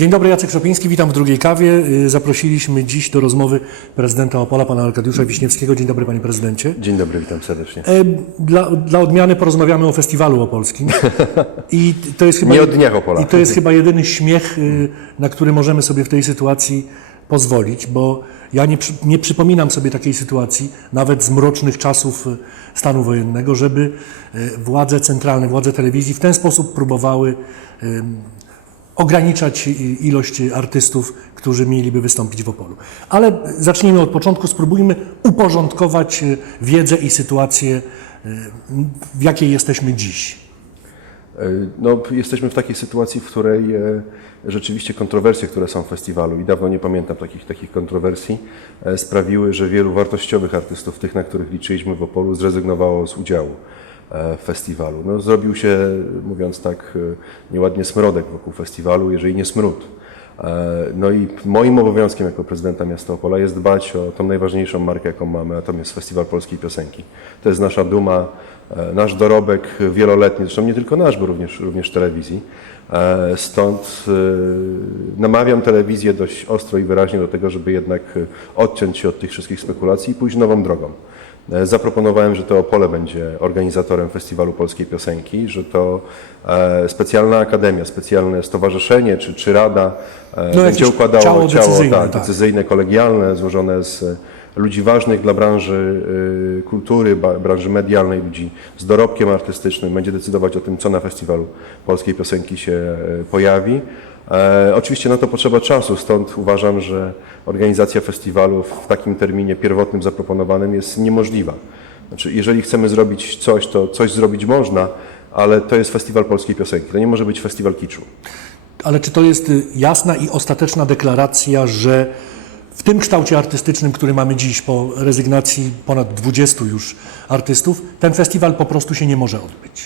Dzień dobry, Jacek Szopiński, witam w drugiej kawie. Y, Zaprosiliśmy dziś do rozmowy prezydenta Opola, pana Arkadiusza Wiśniewskiego. Dzień dobry, panie prezydencie. Dzień dobry, witam serdecznie. E, Dla, dla odmiany porozmawiamy o festiwalu opolskim. I to jest chyba, Nie o dniach Opola. I to jest chyba jedyny śmiech, y, na który możemy sobie w tej sytuacji pozwolić, bo ja nie, nie przypominam sobie takiej sytuacji, nawet z mrocznych czasów y, stanu wojennego, żeby władze centralne, władze telewizji w ten sposób próbowały ograniczać ilość artystów, którzy mieliby wystąpić w Opolu. Ale zacznijmy od początku, spróbujmy uporządkować y, wiedzę i sytuację, y, w jakiej jesteśmy dziś. E, No, jesteśmy w takiej sytuacji, w której e, rzeczywiście kontrowersje, które są w festiwalu i dawno nie pamiętam takich, takich kontrowersji, e, sprawiły, że wielu wartościowych artystów, tych, na których liczyliśmy w Opolu, zrezygnowało z udziału e, festiwalu. No, zrobił się, mówiąc tak e, nieładnie, smrodek wokół festiwalu, jeżeli nie smród. E, No i moim obowiązkiem jako prezydenta miasta Opola jest dbać o tą najważniejszą markę, jaką mamy, a to jest Festiwal Polskiej Piosenki. To jest nasza duma, e, nasz dorobek wieloletni, zresztą nie tylko nasz, bo również, również telewizji. E, Stąd e, namawiam telewizję dość ostro i wyraźnie do tego, żeby jednak e, odciąć się od tych wszystkich spekulacji i pójść nową drogą. E, Zaproponowałem, że to Opole będzie organizatorem Festiwalu Polskiej Piosenki, że to e, specjalna akademia, specjalne stowarzyszenie czy, czy rada e, No, będzie układało ciało decyzyjne, tak, tak. decyzyjne, kolegialne, złożone z ludzi ważnych dla branży y, kultury, branży medialnej, ludzi z dorobkiem artystycznym, będzie decydować o tym, co na Festiwalu Polskiej Piosenki się e, pojawi. E, oczywiście na to potrzeba czasu, stąd uważam, że organizacja festiwalu w takim terminie pierwotnym zaproponowanym jest niemożliwa. Znaczy, jeżeli chcemy zrobić coś, to coś zrobić można, ale to jest Festiwal Polskiej Piosenki. To nie może być festiwal kiczu. Ale czy to jest y, jasna i ostateczna deklaracja, że w tym kształcie artystycznym, który mamy dziś, po rezygnacji ponad 20 już artystów, ten festiwal po prostu się nie może odbyć?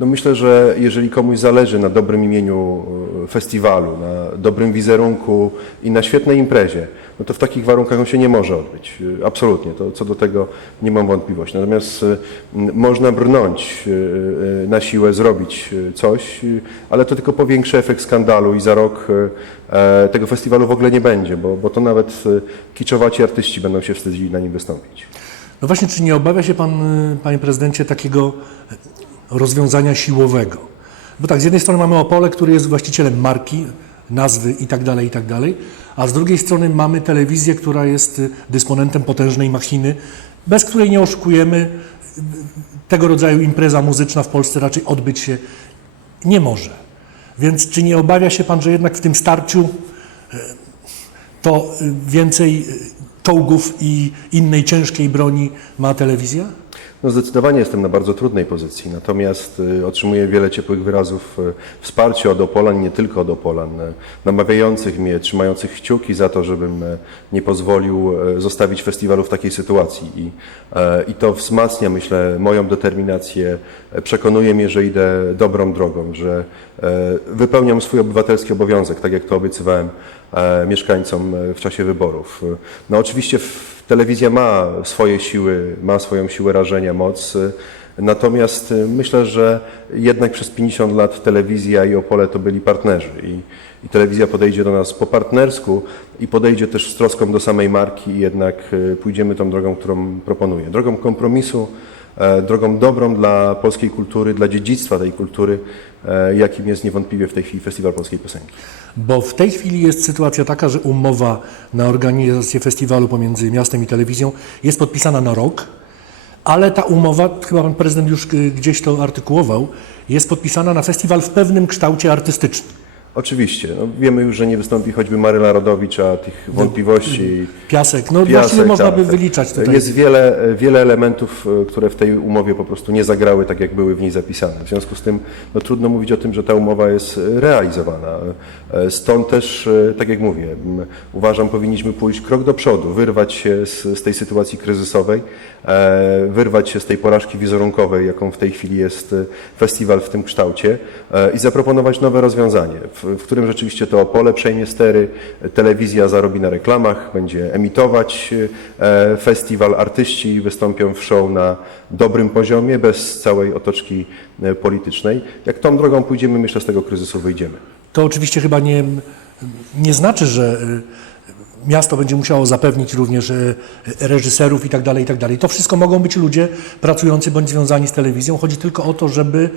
No myślę, że jeżeli komuś zależy na dobrym imieniu e, festiwalu, na dobrym wizerunku i na świetnej imprezie, no to w takich warunkach on się nie może odbyć. E, Absolutnie, to co do tego nie mam wątpliwości. Natomiast e, m, można brnąć e, e, na siłę, zrobić e, coś, e, ale to tylko powiększy efekt skandalu i za rok e, e, tego festiwalu w ogóle nie będzie, bo, bo to nawet e, kiczowaci artyści będą się wstydzili na nim wystąpić. No właśnie, czy nie obawia się pan, y, panie prezydencie, takiego rozwiązania siłowego? Bo tak, z jednej strony mamy Opole, który jest właścicielem marki, nazwy i tak dalej, i tak a z drugiej strony mamy telewizję, która jest y, dysponentem potężnej machiny, bez której nie oszukujemy, y, tego rodzaju impreza muzyczna w Polsce raczej odbyć się nie może. Więc czy nie obawia się pan, że jednak w tym starciu e, to y, więcej y, czołgów i innej ciężkiej broni ma telewizja? No zdecydowanie jestem na bardzo trudnej pozycji, natomiast y, otrzymuję wiele ciepłych wyrazów y, wsparcia od Opolan, nie tylko od Opolan, y, namawiających mnie, trzymających kciuki za to, żebym nie pozwolił zostawić festiwalu w takiej sytuacji. I, I to wzmacnia, myślę, moją determinację, przekonuje mnie, że idę dobrą drogą, że wypełniam swój obywatelski obowiązek, tak jak to obiecywałem mieszkańcom w czasie wyborów. No oczywiście w Telewizja ma swoje siły, ma swoją siłę rażenia, moc. y, Natomiast y, myślę, że jednak przez 50 lat telewizja i Opole to byli partnerzy i, i telewizja podejdzie do nas po partnersku i podejdzie też z troską do samej marki i jednak y, pójdziemy tą drogą, którą proponuję. Drogą kompromisu, drogą dobrą dla polskiej kultury, dla dziedzictwa tej kultury, e, jakim jest niewątpliwie w tej chwili Festiwal Polskiej Piosenki. Bo w tej chwili jest sytuacja taka, że umowa na organizację festiwalu pomiędzy miastem i telewizją jest podpisana na rok, ale ta umowa, chyba pan prezydent już y, gdzieś to artykułował, jest podpisana na festiwal w pewnym kształcie artystycznym. Oczywiście, no wiemy już, że nie wystąpi choćby Maryla Rodowicz, a tych wątpliwości Piasek, no Piasek, właściwie można tak, by tak. wyliczać tutaj. Jest wiele, wiele elementów, e, które w tej umowie po prostu nie zagrały tak, jak były w niej zapisane. W związku z tym no, trudno mówić o tym, że ta umowa jest realizowana. E, Stąd też, e, tak jak mówię, uważam, powinniśmy pójść krok do przodu, wyrwać się z, z tej sytuacji kryzysowej, wyrwać się z tej porażki wizerunkowej, jaką w tej chwili jest festiwal w tym kształcie i zaproponować nowe rozwiązanie, w, w którym rzeczywiście to Opole przejmie stery, e, telewizja zarobi na reklamach, będzie emitować e, festiwal, artyści wystąpią w show na dobrym poziomie, bez całej otoczki e, politycznej. Jak tą drogą pójdziemy, myślę, z tego kryzysu wyjdziemy. To oczywiście chyba nie nie znaczy, że y, miasto będzie musiało zapewnić również reżyserów i tak dalej, i tak dalej. To wszystko mogą być ludzie pracujący bądź związani z telewizją. Chodzi tylko o to, żeby,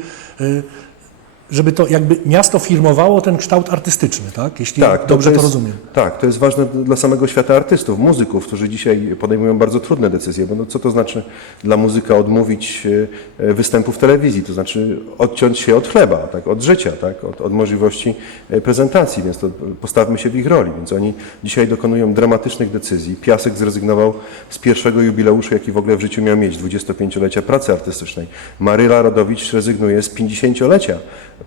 żeby to jakby miasto firmowało ten kształt artystyczny, tak? Jeśli dobrze to, jest, rozumiem. Tak, to jest ważne dla samego świata artystów, muzyków, którzy dzisiaj podejmują bardzo trudne decyzje, bo no, co to znaczy dla muzyka odmówić e, e, występu w telewizji, to znaczy odciąć się od chleba, tak, od życia, tak, od, od możliwości e, prezentacji, więc to postawmy się w ich roli, więc oni dzisiaj dokonują dramatycznych decyzji. Piasek zrezygnował z pierwszego jubileuszu, jaki w ogóle w życiu miał mieć, 25-lecia pracy artystycznej. Maryla Rodowicz rezygnuje z 50-lecia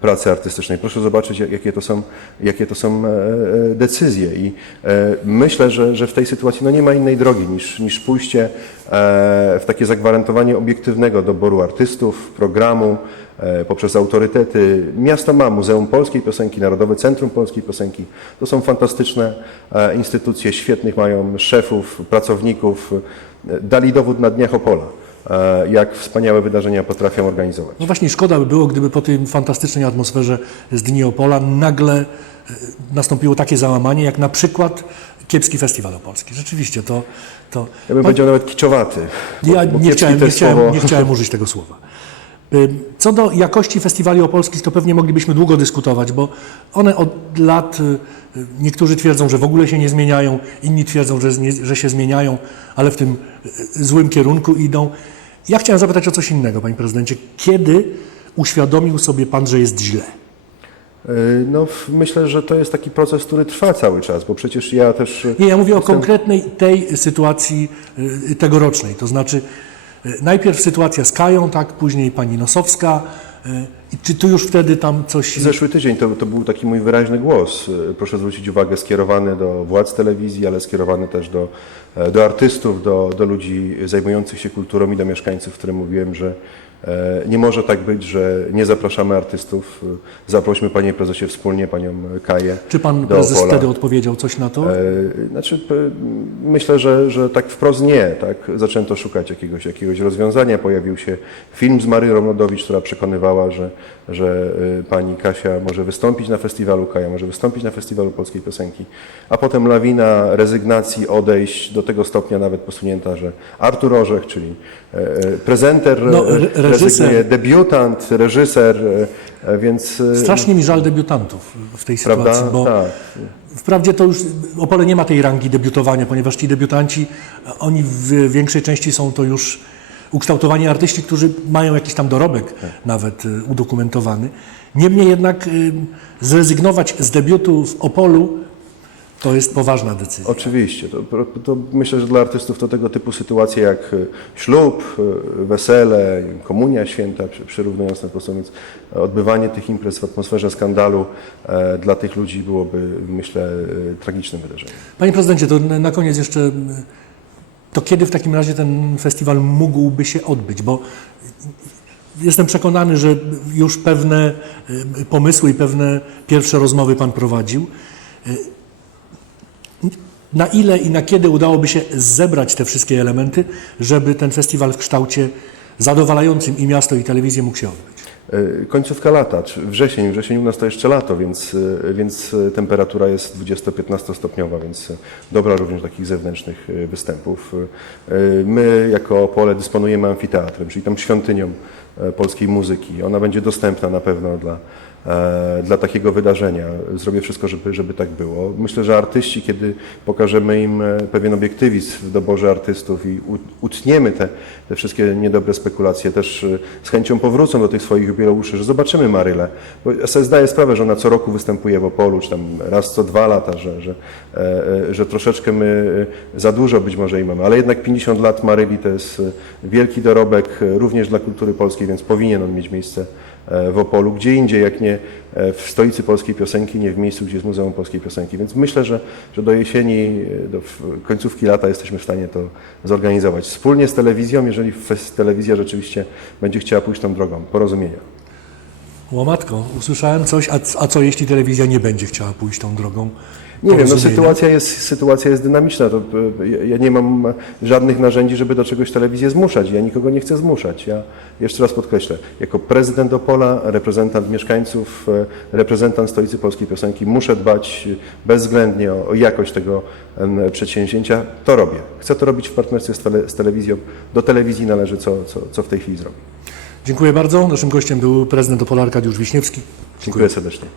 pracy artystycznej. Proszę zobaczyć, jak- jakie to są, jakie to są e, e, decyzje. I e, myślę, że, że w tej sytuacji no nie ma innej drogi niż, niż pójście w takie zagwarantowanie obiektywnego doboru artystów, programu, poprzez autorytety. Miasto ma Muzeum Polskiej Piosenki, Narodowe Centrum Polskiej Piosenki. To są fantastyczne instytucje, świetnych mają szefów, pracowników. Dali dowód na Dniach Opola, jak wspaniałe wydarzenia potrafią organizować. No właśnie, szkoda by było, gdyby po tej fantastycznej atmosferze z Dni Opola nagle e, nastąpiło takie załamanie, jak na przykład Kiepski Festiwal Opolski. Rzeczywiście, to... to Ja bym powiedział nawet kiczowaty. Ja bo nie chciałem, nie, chciałem, słowo- nie chciałem użyć tego słowa. Y, Co do jakości festiwali opolskich, to pewnie moglibyśmy długo dyskutować, bo one od lat, niektórzy twierdzą, że w ogóle się nie zmieniają, inni twierdzą, że, że się zmieniają, ale w tym złym kierunku idą. Ja chciałem zapytać o coś innego, panie prezydencie. Kiedy uświadomił sobie pan, że jest źle? Y, No, myślę, że to jest taki proces, który trwa cały czas, bo przecież ja też. Nie, ja mówię o konkretnej tej sytuacji y, tegorocznej, to znaczy y, najpierw sytuacja z Kają, tak, później pani Nosowska. I czy tu już wtedy tam coś... Zeszły tydzień to, to był taki mój wyraźny głos. Y, Proszę zwrócić uwagę, skierowany do władz telewizji, ale skierowany też do, e, do artystów, do, do ludzi zajmujących się kulturą i do mieszkańców, w którym mówiłem, że nie może tak być, że nie zapraszamy artystów. Y, Zaprośmy panie prezesie wspólnie panią Kaję. Czy pan prezes Opola. wtedy odpowiedział coś na to? E, Znaczy, myślę, że, że tak wprost nie. Tak? Zaczęto szukać jakiegoś, jakiegoś rozwiązania. Pojawił się film z Marią Romodowicz, która przekonywała, że, że pani Kasia może wystąpić na festiwalu Kaja, może wystąpić na festiwalu polskiej piosenki. A potem lawina rezygnacji, odejść do tego stopnia nawet posunięta, że Artur Orzech, czyli e, e, prezenter, No, e, reżyser. debiutant, reżyser, e, e, więc... e, Strasznie mi żal debiutantów w tej Prawda? sytuacji, bo Tak. wprawdzie to już Opole nie ma tej rangi debiutowania, ponieważ ci debiutanci, oni w większej części są to już ukształtowani artyści, którzy mają jakiś tam dorobek nawet y, udokumentowany. Niemniej jednak zrezygnować z debiutu w Opolu to jest poważna decyzja. Oczywiście. To, to myślę, że dla artystów to tego typu sytuacje jak e, ślub, e, wesele, komunia święta, przy- przyrównując ten sposób, więc odbywanie tych imprez w atmosferze skandalu e, dla tych ludzi byłoby, myślę, tragicznym wydarzeniem. Panie prezydencie, to na na koniec jeszcze, to kiedy w takim razie ten festiwal mógłby się odbyć? Bo jestem przekonany, że już pewne pomysły i pewne pierwsze rozmowy Pan prowadził. Na ile i na kiedy udałoby się zebrać te wszystkie elementy, żeby ten festiwal w kształcie zadowalającym i miasto, i telewizję mógł się odbyć? E, Końcówka lata, czy wrzesień, wrzesień u nas to jeszcze lato, więc, e, więc temperatura jest 20-15 stopniowa, więc e, dobra również takich zewnętrznych występów. My jako Opole dysponujemy amfiteatrem, czyli tam świątynią polskiej muzyki. Ona będzie dostępna na pewno dla, dla takiego wydarzenia. Zrobię wszystko, żeby, żeby tak było. Myślę, że artyści, kiedy pokażemy im e, pewien obiektywizm w doborze artystów i utniemy te, te wszystkie niedobre spekulacje, też e, z chęcią powrócą do tych swoich jubileuszy, że zobaczymy Marylę. Bo ja sobie zdaję sprawę, że ona co roku występuje w Opolu, czy tam raz co dwa lata, że, że, e, e, że troszeczkę my e, za dużo być może jej mamy, ale jednak 50 lat Maryli to jest e, wielki dorobek e, również dla kultury polskiej, więc powinien on mieć miejsce e, w Opolu, gdzie indziej, jak nie e, w stolicy polskiej piosenki, nie w miejscu, gdzie jest Muzeum Polskiej Piosenki. Więc myślę, że, że do jesieni, e, do końcówki lata jesteśmy w stanie to zorganizować. Wspólnie z telewizją, jeżeli telewizja rzeczywiście będzie chciała pójść tą drogą porozumienia. Łomatko, usłyszałem coś, a, a co jeśli telewizja nie będzie chciała pójść tą drogą? Nie wiem, no sytuacja jest, sytuacja jest dynamiczna. To, e, ja- nie mam żadnych narzędzi, żeby do czegoś telewizję zmuszać. Ja nikogo nie chcę zmuszać. Ja jeszcze raz podkreślę, jako prezydent Opola, reprezentant mieszkańców, e, reprezentant stolicy polskiej piosenki, muszę dbać bezwzględnie o, o jakość tego przedsięwzięcia. To robię. Chcę to robić w partnerstwie z, tele, z telewizją. Do telewizji należy co, co, co w tej chwili zrobić. Dziękuję bardzo. Naszym gościem był prezydent Opola Arkadiusz Wiśniewski. Dziękuję serdecznie.